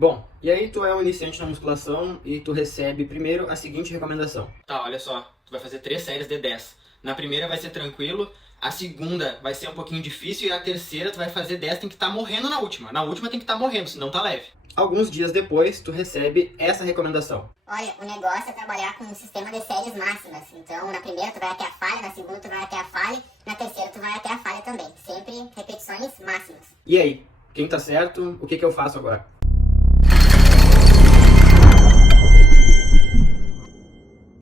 Bom, e aí tu é um iniciante na musculação e tu recebe primeiro a seguinte recomendação. Tá, olha só, tu vai fazer 3 séries de 10. Na primeira vai ser tranquilo, a segunda vai ser um pouquinho difícil e a terceira tu vai fazer 10, tem que estar morrendo na última. Na última tem que estar morrendo, senão tá leve. Alguns dias depois, tu recebe essa recomendação. Olha, o negócio é trabalhar com um sistema de séries máximas. Então, na primeira tu vai até a falha, na segunda tu vai até a falha, na terceira tu vai até a falha também. Sempre repetições máximas. E aí, quem tá certo? O que eu faço agora?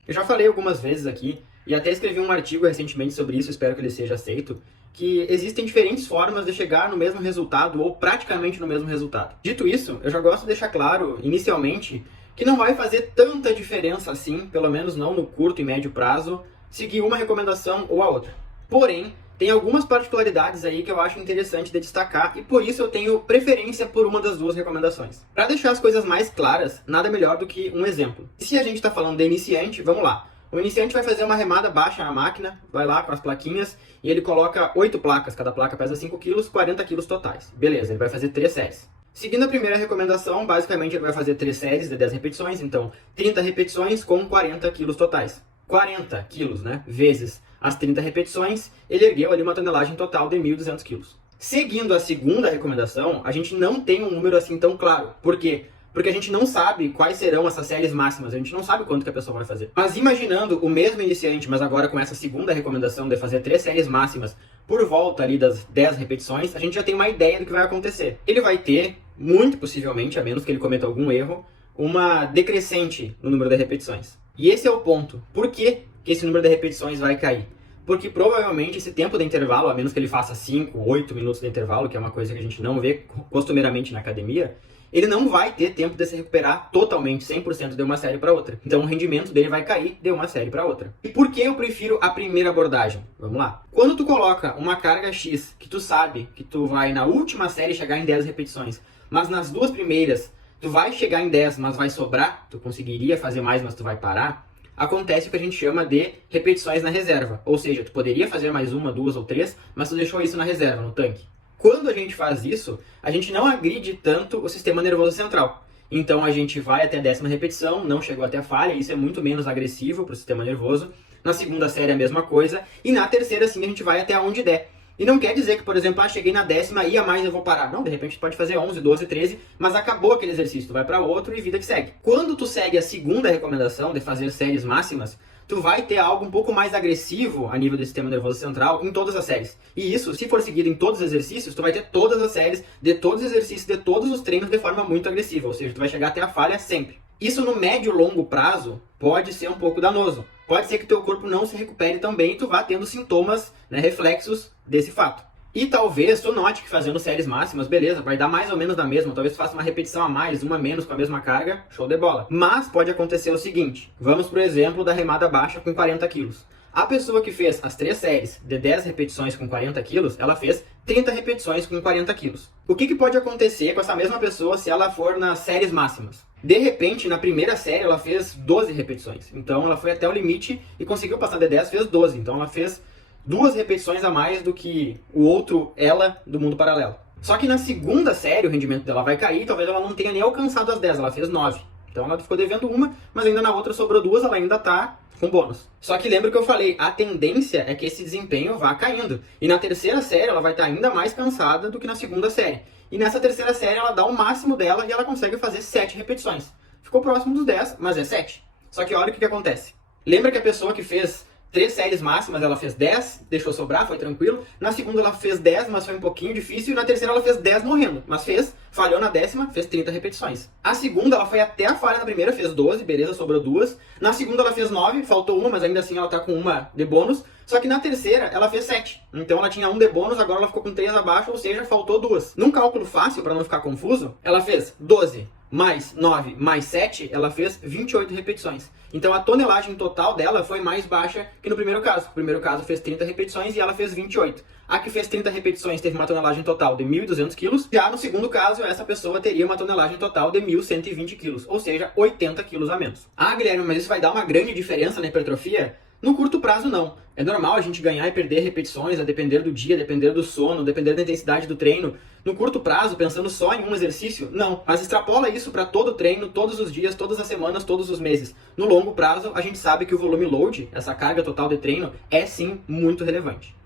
Eu já falei algumas vezes aqui, e até escrevi um artigo recentemente sobre isso, espero que ele seja aceito, que existem diferentes formas de chegar no mesmo resultado, ou praticamente no mesmo resultado. Dito isso, eu já gosto de deixar claro, inicialmente, que não vai fazer tanta diferença assim, pelo menos não no curto e médio prazo, seguir uma recomendação ou a outra. Porém, tem algumas particularidades aí que eu acho interessante de destacar e por isso eu tenho preferência por uma das duas recomendações. Para deixar as coisas mais claras, nada melhor do que um exemplo. E se a gente está falando de iniciante, vamos lá. O iniciante vai fazer uma remada baixa na máquina, vai lá com as plaquinhas e ele coloca 8 placas, cada placa pesa 5 kg, 40 kg totais. Beleza, ele vai fazer 3 séries. Seguindo a primeira recomendação, basicamente ele vai fazer 3 séries de 10 repetições, então 30 repetições com 40 kg totais. 40 quilos, né, vezes as 30 repetições, ele ergueu ali uma tonelagem total de 1.200 quilos. Seguindo a segunda recomendação, a gente não tem um número assim tão claro. Por quê? Porque a gente não sabe quais serão essas séries máximas, a gente não sabe quanto que a pessoa vai fazer. Mas imaginando o mesmo iniciante, mas agora com essa segunda recomendação de fazer 3 séries máximas por volta ali das 10 repetições, a gente já tem uma ideia do que vai acontecer. Ele vai ter, muito possivelmente, a menos que ele cometa algum erro, uma decrescente no número de repetições. E esse é o ponto. Por que esse número de repetições vai cair? Porque provavelmente esse tempo de intervalo, a menos que ele faça 5, 8 minutos de intervalo, que é uma coisa que a gente não vê costumeiramente na academia, ele não vai ter tempo de se recuperar totalmente, 100% de uma série para outra. Então o rendimento dele vai cair de uma série para outra. E por que eu prefiro a primeira abordagem? Vamos lá. Quando tu coloca uma carga X, que tu sabe que tu vai na última série chegar em 10 repetições, mas nas duas primeiras tu vai chegar em 10, mas vai sobrar, tu conseguiria fazer mais, mas tu vai parar, acontece o que a gente chama de repetições na reserva. Ou seja, tu poderia fazer mais uma, 2 ou 3, mas tu deixou isso na reserva, no tanque. Quando a gente faz isso, a gente não agride tanto o sistema nervoso central. Então a gente vai até a 10ª repetição, não chegou até a falha, isso é muito menos agressivo para o sistema nervoso. Na segunda série a mesma coisa, e na terceira sim a gente vai até onde der. E não quer dizer que, por exemplo, cheguei na 10ª, ia mais eu vou parar. Não, de repente tu pode fazer 11, 12, 13, mas acabou aquele exercício, tu vai para outro e vida que segue. Quando tu segue a segunda recomendação de fazer séries máximas, tu vai ter algo um pouco mais agressivo a nível do sistema nervoso central em todas as séries. E isso, se for seguido em todos os exercícios, tu vai ter todas as séries de todos os exercícios, de todos os treinos de forma muito agressiva. Ou seja, tu vai chegar até a falha sempre. Isso no médio e longo prazo pode ser um pouco danoso. Pode ser que teu corpo não se recupere tão bem e tu vá tendo sintomas, reflexos desse fato. E talvez tu note que fazendo séries máximas, beleza, vai dar mais ou menos da mesma, talvez tu faça uma repetição a mais, uma a menos com a mesma carga, show de bola. Mas pode acontecer o seguinte, vamos pro exemplo da remada baixa com 40 quilos. A pessoa que fez as 3 séries de 10 repetições com 40 quilos, ela fez 30 repetições com 40 quilos. O que pode acontecer com essa mesma pessoa se ela for nas séries máximas? De repente, na primeira série, ela fez 12 repetições. Então, ela foi até o limite e conseguiu passar de 10, fez 12. Então, ela fez 2 repetições a mais do que o outro ela do mundo paralelo. Só que na segunda série, o rendimento dela vai cair, talvez ela não tenha nem alcançado as 10, ela fez 9. Então, ela ficou devendo uma, mas ainda na outra sobrou 2, ela ainda tá com bônus. Só que lembra que eu falei, a tendência é que esse desempenho vá caindo. E na terceira série, ela vai estar ainda mais cansada do que na segunda série. E nessa terceira série, ela dá o máximo dela e ela consegue fazer 7 repetições. Ficou próximo dos 10, mas é 7. Só que olha o que acontece. Lembra que a pessoa que fez 3 séries máximas, ela fez 10, deixou sobrar, foi tranquilo. Na segunda ela fez 10, mas foi um pouquinho difícil. E na terceira ela fez 10 morrendo, mas falhou na 10ª, fez 30 repetições. A segunda ela foi até a falha na primeira, fez 12, beleza, sobrou 2. Na segunda ela fez 9, faltou uma, mas ainda assim ela tá com uma de bônus. Só que na terceira ela fez 7. Então ela tinha 1 de bônus, agora ela ficou com 3 abaixo, ou seja, faltou 2. Num cálculo fácil, para não ficar confuso, ela fez 12 mais 9 mais 7, ela fez 28 repetições. Então a tonelagem total dela foi mais baixa que no primeiro caso. O primeiro caso fez 30 repetições e ela fez 28. A que fez 30 repetições teve uma tonelagem total de 1.200 quilos. Já no segundo caso, essa pessoa teria uma tonelagem total de 1.120 quilos, ou seja, 80 quilos a menos. Ah, Guilherme, mas isso vai dar uma grande diferença na hipertrofia? No curto prazo, não. É normal a gente ganhar e perder repetições, a depender do dia, a depender do sono, a depender da intensidade do treino. No curto prazo, pensando só em um exercício, não. Mas extrapola isso para todo o treino, todos os dias, todas as semanas, todos os meses. No longo prazo, a gente sabe que o volume load, essa carga total de treino, é sim muito relevante.